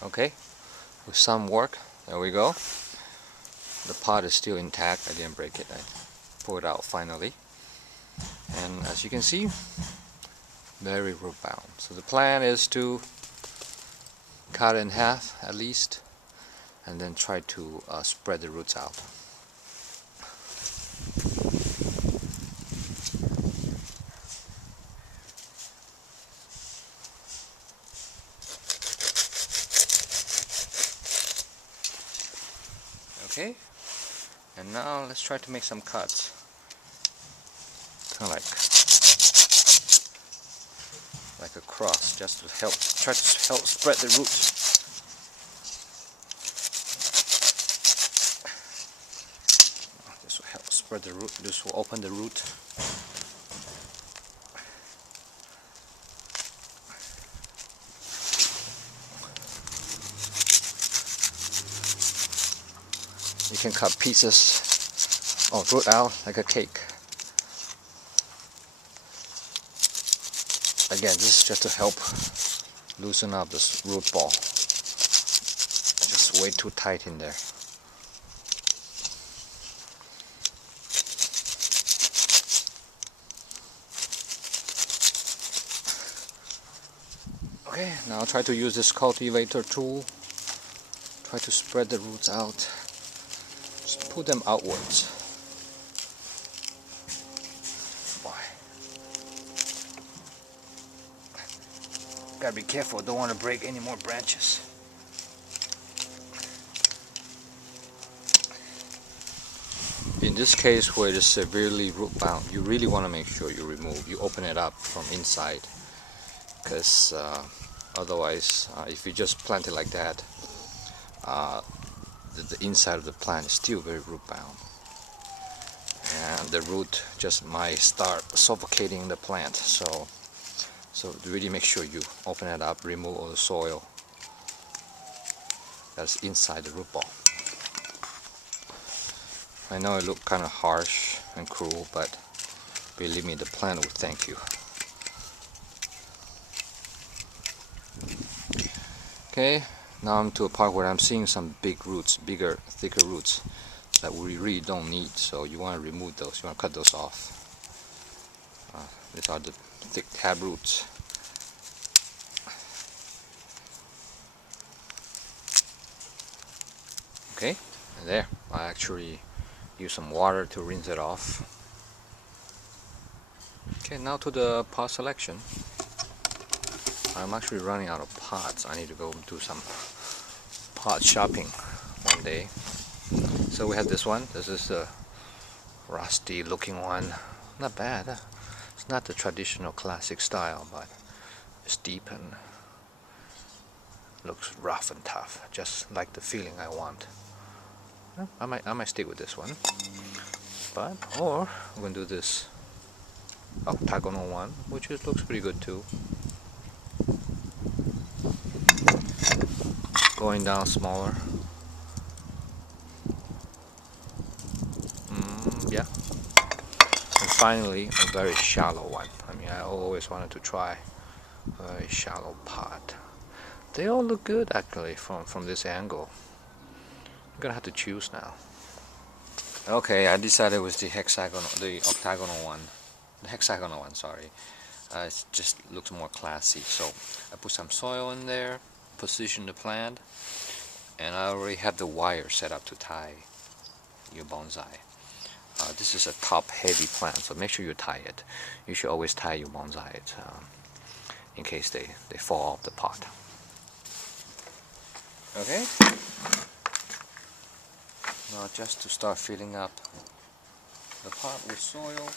Okay, with some work, there we go. The pot is still intact. I didn't break it. I pulled it out finally, and as you can see, very root bound. So the plan is to cut it in half at least, and then try to spread the roots out. Okay, and now let's try to make some cuts, kind of like a cross, just to help spread the roots. This will help spread the root. This will open the root. You can cut pieces of root out like a cake. Again, this is just to help loosen up this root ball. Just way too tight in there. Okay, now try to use this cultivator tool. Try to spread the roots out. Just pull them outwards. Why? Gotta be careful, don't want to break any more branches. In this case where it is severely root bound, you really want to make sure you open it up from inside, because otherwise if you just plant it like that, the inside of the plant is still very root bound, and the root just might start suffocating the plant. So really make sure you open it up, remove all the soil that's inside the root ball. I know it looks kind of harsh and cruel, but believe me, the plant will thank you. Okay, now I'm to a part where I'm seeing some big roots, bigger, thicker roots that we really don't need. So you want to remove those, you want to cut those off. These are the thick tab roots. Okay, and there, I actually use some water to rinse it off. Okay, now to the pot selection. I'm actually running out of pots. I need to go do some pot shopping one day. So we have this one. This is the rusty looking one. Not bad. It's not the traditional classic style, but it's deep and looks rough and tough, just like the feeling I want. I might stick with this one, or I'm gonna do this octagonal one, which looks pretty good too. Going down smaller. Yeah. And finally, a very shallow one. I mean, I always wanted to try a very shallow pot. They all look good actually from this angle. I'm gonna have to choose now. Okay, I decided with the octagonal one. The hexagonal one, sorry. It just looks more classy. So I put some soil in there, position the plant, and I already have the wire set up to tie your bonsai. This is a top heavy plant, so make sure you tie it. You should always tie your bonsai in case they fall off the pot. Okay. Now just to start filling up the pot with soil.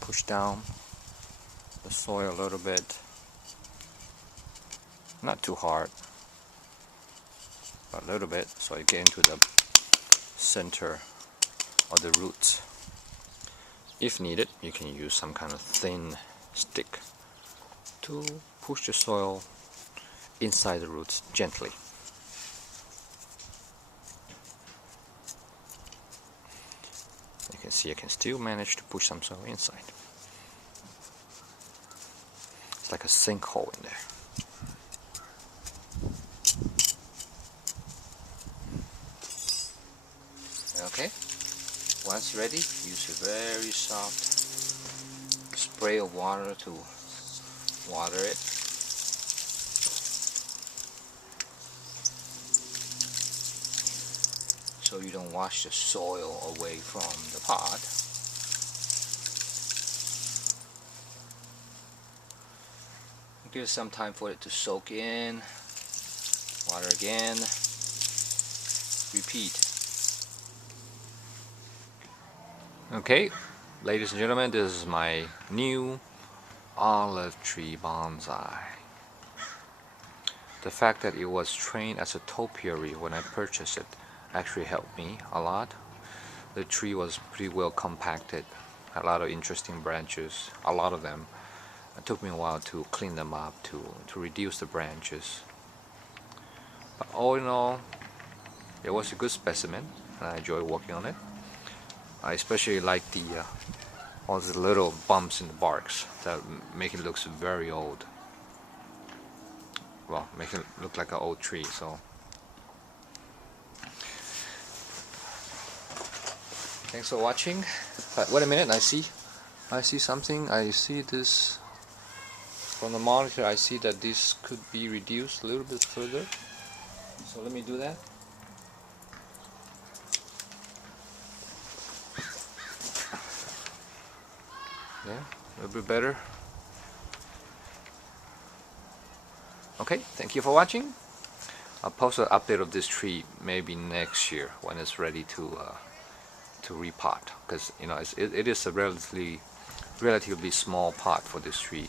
Push down the soil a little bit. Not too hard, but a little bit, so you get into the center of the roots. If needed, you can use some kind of thin stick to push the soil inside the roots gently. You can see I can still manage to push some soil inside. It's like a sinkhole in there. Okay, once ready, use a very soft spray of water to water it. So you don't wash the soil away from the pot. Give it some time for it to soak in. Water again. Repeat. Okay, ladies and gentlemen, this is my new olive tree bonsai. The fact that it was trained as a topiary when I purchased it actually helped me a lot. The tree was pretty well compacted, had a lot of interesting branches, a lot of them. It took me a while to clean them up, to reduce the branches. But all in all, it was a good specimen, and I enjoyed working on it. I especially like the all the little bumps in the barks that make it look very old. Well, make it look like an old tree. So thanks for watching. But wait a minute, I see something. I see this from the monitor. I see that this could be reduced a little bit further. So let me do that. Yeah, a little bit better. Okay, thank you for watching. I'll post an update of this tree maybe next year when it's ready to repot, because you know it is a relatively small pot for this tree.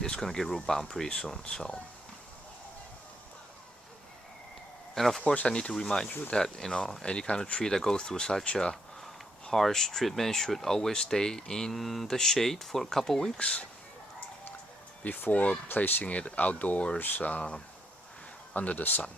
It's going to get root bound pretty soon. So, and of course, I need to remind you that any kind of tree that goes through such a harsh treatment should always stay in the shade for a couple weeks before placing it outdoors under the sun.